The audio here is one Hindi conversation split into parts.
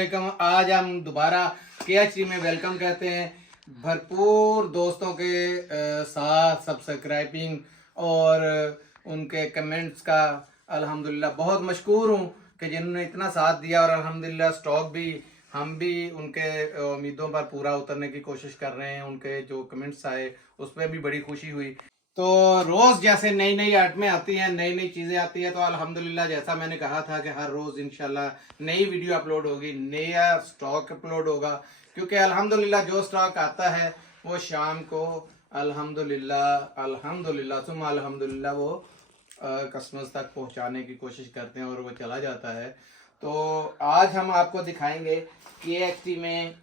वालेकुम। आज हम दोबारा KHT में वेलकम कहते हैं। भरपूर दोस्तों के साथ सब्सक्राइबिंग और उनके कमेंट्स का अल्हम्दुलिल्लाह बहुत मशकूर हूँ कि जिन्होंने इतना साथ दिया। और अल्हम्दुलिल्लाह स्टॉक भी हम भी उनके उम्मीदों पर पूरा उतरने की कोशिश कर रहे हैं। उनके जो कमेंट्स आए उस पर भी बड़ी खुशी हुई। तो रोज जैसे नई नई आइटमें आती हैं, नई नई चीजें आती है, तो अल्हम्दुलिल्लाह जैसा मैंने कहा था कि हर रोज इंशाल्लाह नई वीडियो अपलोड होगी, नया स्टॉक अपलोड होगा। क्योंकि अल्हम्दुलिल्लाह जो स्टॉक आता है वो शाम को अल्हम्दुलिल्लाह अल्हम्दुलिल्लाह सुम्मा अल्हम्दुलिल्लाह वो कस्टमर्स तक पहुंचाने की कोशिश करते हैं और वो चला जाता है। तो आज हम आपको दिखाएंगे KHT में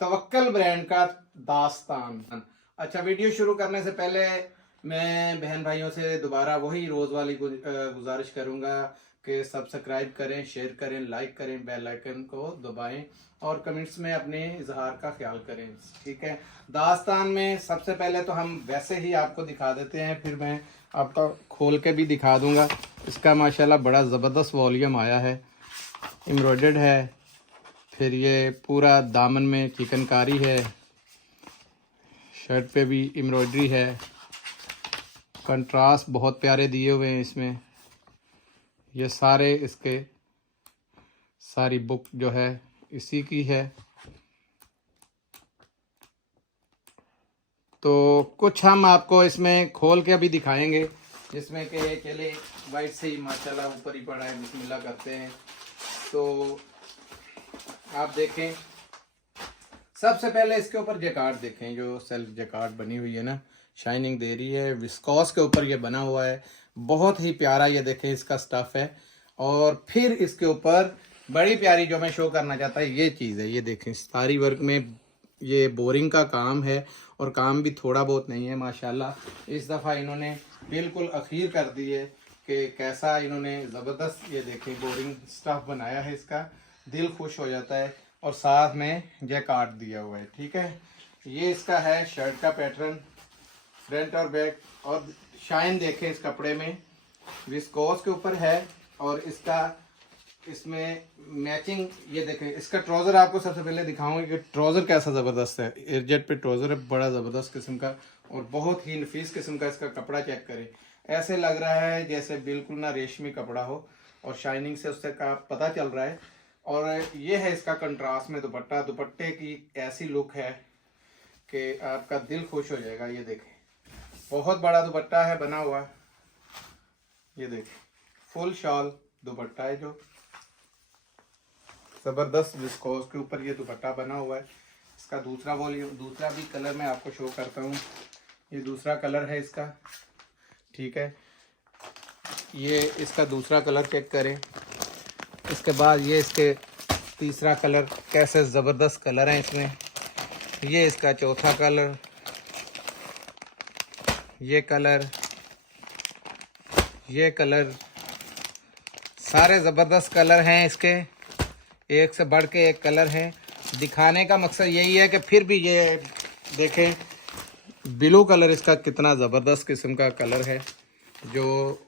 तवक्कल ब्रांड का दास्तान। अच्छा, वीडियो शुरू करने से पहले मैं बहन भाइयों से दोबारा वही रोज़ वाली गुजारिश करूंगा कि सब्सक्राइब करें, शेयर करें, लाइक करें, बेल आइकन को दबाएं और कमेंट्स में अपने इजहार का ख्याल करें। ठीक है। दास्तान में सबसे पहले तो हम वैसे ही आपको दिखा देते हैं, फिर मैं आपको खोल के भी दिखा दूंगा। इसका माशाल्लाह बड़ा ज़बरदस्त वॉल्यूम आया है, एम्ब्रॉयडर्ड है। फिर ये पूरा दामन में चिकनकारी है, शर्ट पे भी एम्ब्रॉयडरी है, कंट्रास्ट बहुत प्यारे दिए हुए हैं इसमें। ये सारे इसके सारी बुक जो है इसी की है। तो कुछ हम आपको इसमें खोल के अभी दिखाएंगे, जिसमें कि चले वाइट से ही माशाल्लाह ऊपर ही पड़ा है। बिस्मिल्लाह करते हैं। तो आप देखें, सबसे पहले इसके ऊपर जैकार्ड देखें, जो सेल्फ जैकार्ड बनी हुई है ना, शाइनिंग दे रही है। विस्कोस के ऊपर ये बना हुआ है, बहुत ही प्यारा। ये देखें इसका स्टफ है। और फिर इसके ऊपर बड़ी प्यारी जो मैं शो करना चाहता है ये चीज़ है। ये देखें सारी वर्क में ये बोरिंग का काम है, और काम भी थोड़ा बहुत नहीं है माशाल्लाह। इस दफ़ा इन्होंने बिल्कुल अखीर कर दी है कि कैसा इन्होंने ज़बरदस्त ये देखें बोरिंग स्टफ बनाया है। इसका दिल खुश हो जाता है। और साथ में जैकार्ड दिया हुआ है। ठीक है। ये इसका है शर्ट का पैटर्न, फ्रंट और बैक। और शाइन देखें इस कपड़े में, विस्कोस के ऊपर है। और इसका इसमें मैचिंग ये देखें। इसका ट्राउज़र आपको सबसे पहले दिखाऊंगी कि ट्राउज़र कैसा ज़बरदस्त है। एयरजेट पे ट्राउज़र है, बड़ा ज़बरदस्त किस्म का और बहुत ही नफीस किस्म का। इसका कपड़ा चेक करें, ऐसे लग रहा है जैसे बिल्कुल ना रेशमी कपड़ा हो, और शाइनिंग से उससे का पता चल रहा है। और ये है इसका कंट्रास्ट में दुपट्टा। दुपट्टे की ऐसी लुक है कि आपका दिल खुश हो जाएगा। ये देखें, बहुत बड़ा दुपट्टा है बना हुआ। ये देखें, फुल शॉल दुपट्टा है, जो ज़बरदस्त विस्कोस के ऊपर ये दुपट्टा बना हुआ है। इसका दूसरा वॉल्यूम, दूसरा भी कलर मैं आपको शो करता हूँ। ये दूसरा कलर है इसका। ठीक है। ये इसका दूसरा कलर चेक करें। इसके बाद ये इसके तीसरा कलर, कैसे ज़बरदस्त कलर हैं इसमें। ये इसका चौथा कलर, ये कलर, ये कलर, सारे ज़बरदस्त कलर हैं इसके, एक से बढ़ के एक कलर है। दिखाने का मकसद यही है कि फिर भी ये देखें ब्लू कलर इसका कितना ज़बरदस्त किस्म का कलर है। जो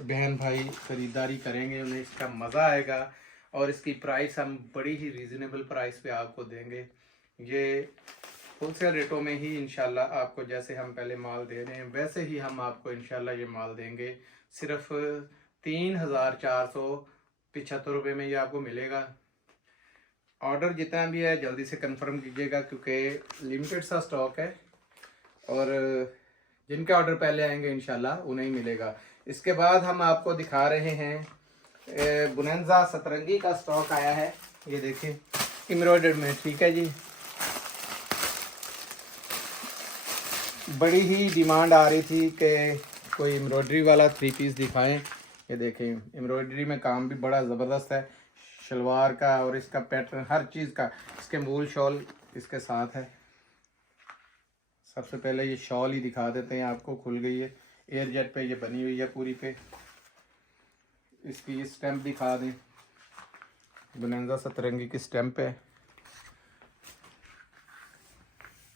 बहन भाई ख़रीदारी करेंगे उन्हें इसका मज़ा आएगा। और इसकी प्राइस हम बड़ी ही रीज़नेबल प्राइस पे आपको देंगे। ये होलसेल रेटों में ही इंशाल्लाह आपको, जैसे हम पहले माल दे रहे हैं वैसे ही हम आपको इंशाल्लाह ये माल देंगे। सिर्फ 3475 रुपये में ये आपको मिलेगा। ऑर्डर जितना भी है जल्दी से कंफर्म कीजिएगा, क्योंकि लिमिटेड सा स्टॉक है और जिनके ऑर्डर पहले आएंगे इंशाल्लाह उन्हें ही मिलेगा। इसके बाद हम आपको दिखा रहे हैं बुनंजा सतरंगी का स्टॉक आया है। ये देखें एम्ब्रॉयडर्ड में। ठीक है जी, बड़ी ही डिमांड आ रही थी कि कोई एम्ब्रॉयडरी वाला 3 पीस दिखाएं। ये देखें एम्ब्रॉयडरी में काम भी बड़ा ज़बरदस्त है, शलवार का और इसका पैटर्न हर चीज़ का। इसके मूल शॉल इसके साथ है। सबसे पहले ये शॉल ही दिखा देते हैं आपको, खुल गई है। एयरजेट पे ये बनी हुई है पूरी पे। इसकी ये स्टैम्प दिखा दें, बुनंजा सतरंगी की स्टैम्प है।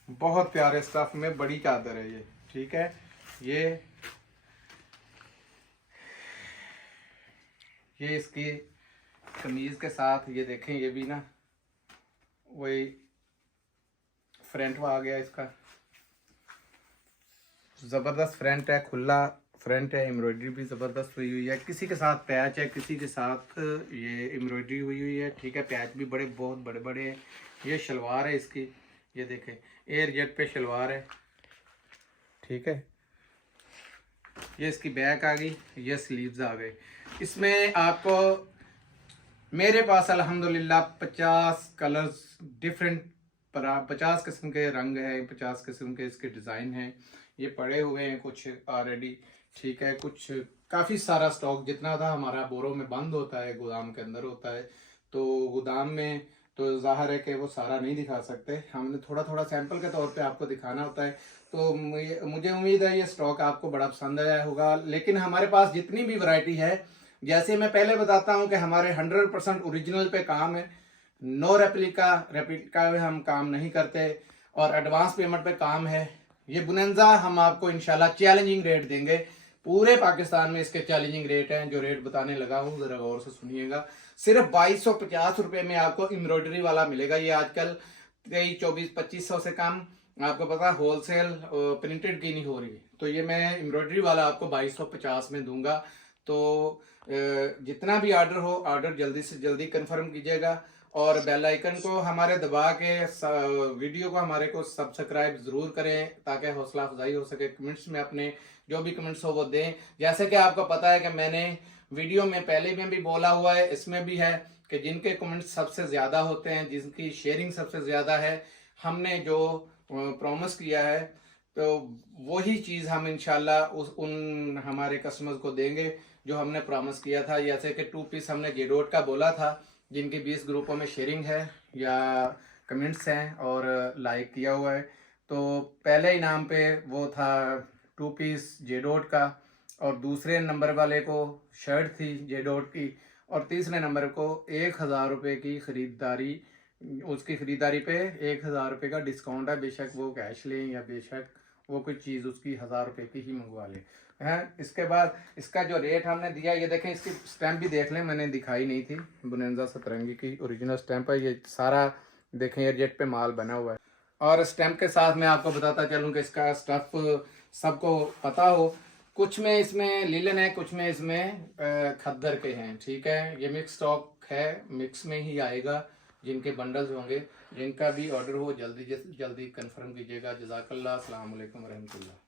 बहुत प्यारे स्टफ में बड़ी चादर है ये। ठीक है। ये इसकी कमीज के साथ ये देखें, ये भी ना वही फ्रंट आ गया इसका, जबरदस्त फ्रंट है, खुला फ्रंट है, एम्ब्रॉयडरी भी ज़बरदस्त हुई हुई है, किसी के साथ पैच है, किसी के साथ ये एम्ब्रॉयडरी हुई हुई है, ठीक है। पैच भी बड़े बहुत बड़े बड़े हैं। ये शलवार है इसकी, ये देखें एयर जेट पे शलवार है, ठीक है। ये इसकी बैक आ गई, ये स्लीव्स आ गए। इसमें आपको मेरे पास अल्हम्दुलिल्लाह 50 कलर्स डिफरेंट 50 किस्म के रंग हैं, 50 किस्म के इसके डिज़ाइन हैं। ये पड़े हुए हैं कुछ ऑलरेडी, ठीक है। कुछ काफ़ी सारा स्टॉक जितना था हमारा बोरों में बंद होता है, गोदाम के अंदर होता है, तो गोदाम में तो ज़ाहिर है कि वो सारा नहीं दिखा सकते, हमने थोड़ा थोड़ा सैंपल के तौर पे आपको दिखाना होता है। तो मुझे उम्मीद है ये स्टॉक आपको बड़ा पसंद आया होगा। लेकिन हमारे पास जितनी भी वैरायटी है, जैसे मैं पहले बताता हूँ कि हमारे 100% ओरिजिनल पे काम है, नो रेप्लिका में हम काम नहीं करते, और एडवांस पेमेंट पे काम है। ये बुनंजा हम आपको इंशाल्लाह चैलेंजिंग रेट देंगे, पूरे पाकिस्तान में इसके चैलेंजिंग रेट हैं। जो रेट बताने लगा हूँ जरा गौर से सुनिएगा। सिर्फ 2250 रुपये में आपको एम्ब्रॉयडरी वाला मिलेगा। ये आजकल 2300-2400-2500 से कम आपको पता होलसेल प्रिंटेड की नहीं हो रही, तो ये मैं एम्ब्रॉयडरी वाला आपको 2250 में दूंगा। तो जितना भी ऑर्डर हो, ऑर्डर जल्दी से जल्दी कंफर्म कीजिएगा, और बेल आइकन को हमारे दबा के वीडियो को हमारे को सब्सक्राइब जरूर करें ताकि हौसला अफजाई हो सके। कमेंट्स में अपने जो भी कमेंट्स हो वो दें। जैसे कि आपको पता है कि मैंने वीडियो में पहले में भी बोला हुआ है, इसमें भी है कि जिनके कमेंट्स सबसे ज़्यादा होते हैं, जिनकी शेयरिंग सबसे ज़्यादा है, हमने जो प्रॉमिस किया है तो वही चीज़ हम इंशाल्लाह उन हमारे कस्टमर्स को देंगे जो हमने प्रॉमिस किया था। जैसे कि 2 पीस हमने जेडोट का बोला था, जिनकी 20 ग्रुपों में शेयरिंग है या कमेंट्स हैं और लाइक किया हुआ है, तो पहले इनाम पे वो था 2 पीस जेडोट का, और दूसरे नंबर वाले को शर्ट थी जेडोट की, और तीसरे नंबर को 1000 रुपये की ख़रीदारी, उसकी ख़रीदारी पे 1000 रुपये का डिस्काउंट है। बेशक वो कैश लें या बेशक वो कोई चीज़ उसकी 1000 रुपये की ही मंगवा लें हैं। इसके बाद इसका जो रेट हमने दिया, ये देखें, इसकी स्टैंप भी देख लें, मैंने दिखाई नहीं थी। बुनंजा सतरंगी की ओरिजिनल स्टैंप है, ये सारा देखें एयरजेट पे माल बना हुआ है। और स्टैंप के साथ मैं आपको बताता चलूँ कि इसका स्टफ सबको पता हो, कुछ में इसमें लिलन है, कुछ में इसमें खद्दर के हैं, ठीक है। ये मिक्स स्टॉक है, मिक्स में ही आएगा। जिनके बंडल्स होंगे, जिनका भी ऑर्डर हो जल्दी जल्दी कंफर्म कीजिएगा। जज़ाकल्लाह, अस्सलाम वालेकुम रहमतुल्लाह।